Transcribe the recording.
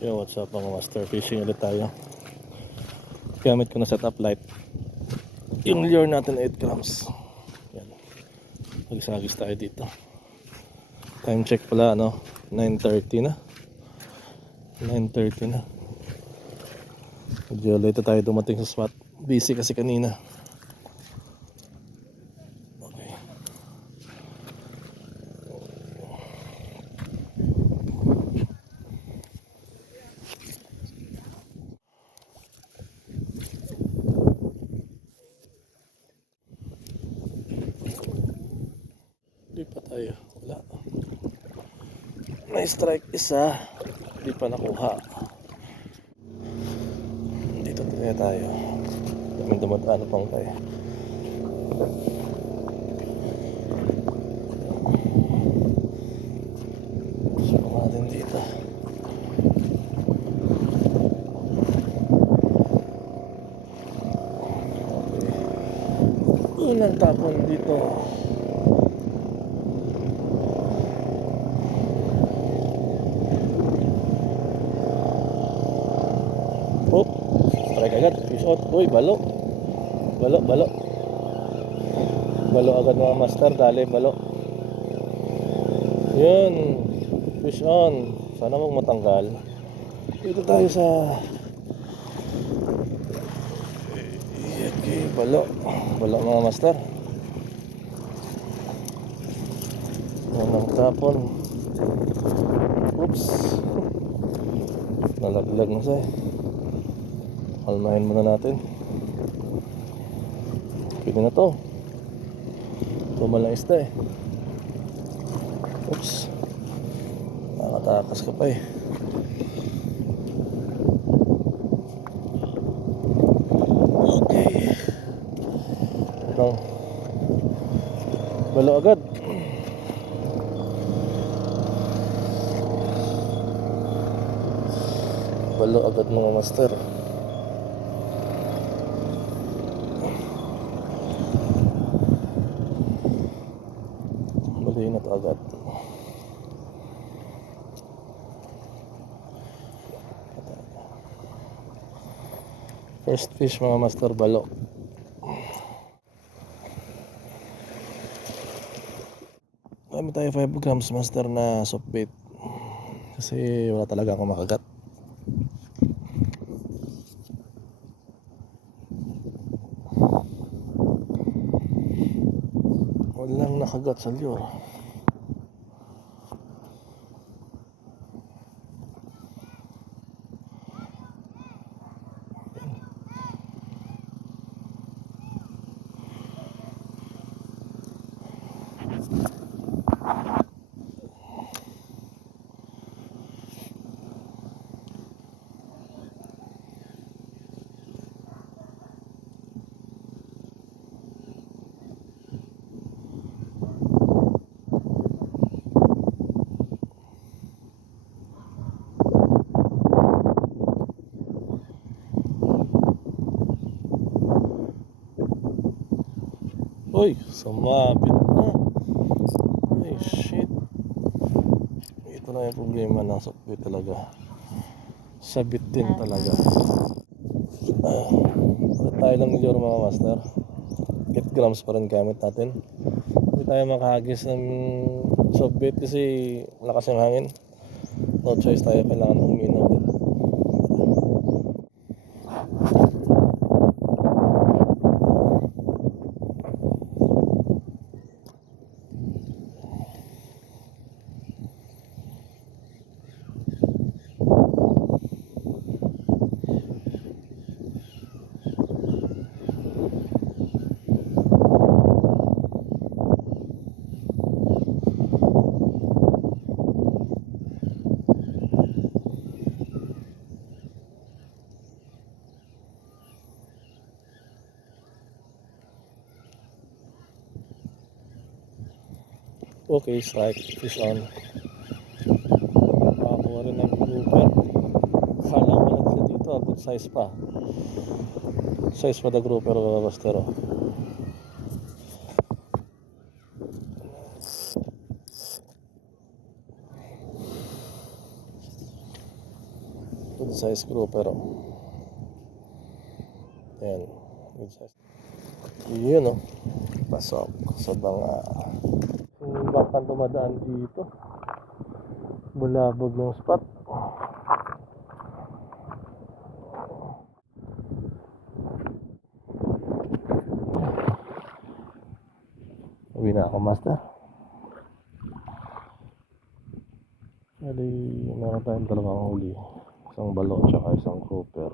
Yo, what's up mga master? Fishing ulit tayo. Gamit ko na setup light. Yung lure natin 8 grams. Yan. Magsagis tayo dito. Time check pala 9:30 na. 9:30 na. Medyo late tayo dumating sa spot. Busy kasi kanina. Okay. Hindi pa tayo. Wala. May strike isa. Hindi pa nakuha. Dito tayo. Kami dumadaan pang tayo. Subukan natin dito. Okay. Unang tapon dito. Oh, strike agad. Fish out. Uy, balo. Balo. Balo agad mga master. Dali, balo. Yun. Fish on. Sana wag matanggal. Dito tayo sa... Okay, balo. Balo mga master. Unang tapon. Oops. Nalaglag na siya. Kalmahin muna natin. Pwede na to. Tumal na isda Oops. Nakatakas ka pa Okay. Balo agad. Balo agad mga master. Baloy na to agad. First fish mga master, balo. Kami tayo 5 grams master na soft bait. Kasi wala talaga akong makagat. Walang nakagat sa lure. Uy, sumabit na. Ay, shit. Ito na yung problema ng sukbit talaga. Sabit din talaga. Ulit tayo lang lure mga master. 8 grams pa rin gamit natin. Hindi tayo makahagis ng sukbit kasi malakas yung hangin. No choice tayo, kailangan uminaw ulit. Okay, strike. Fish on. Nakakuha rin ng grouper. Kala ko lang siya dito. Good size pa. Size pa the grouper mga master. Good size grouper. Ayan. Good size. Yun, oh. Pasok sa banga. Yung bakang dumadaan dito. Bulabog yung spot. Uwi na ako, master. Meron tayong dalawang huli. Isang balon tsaka isang grouper.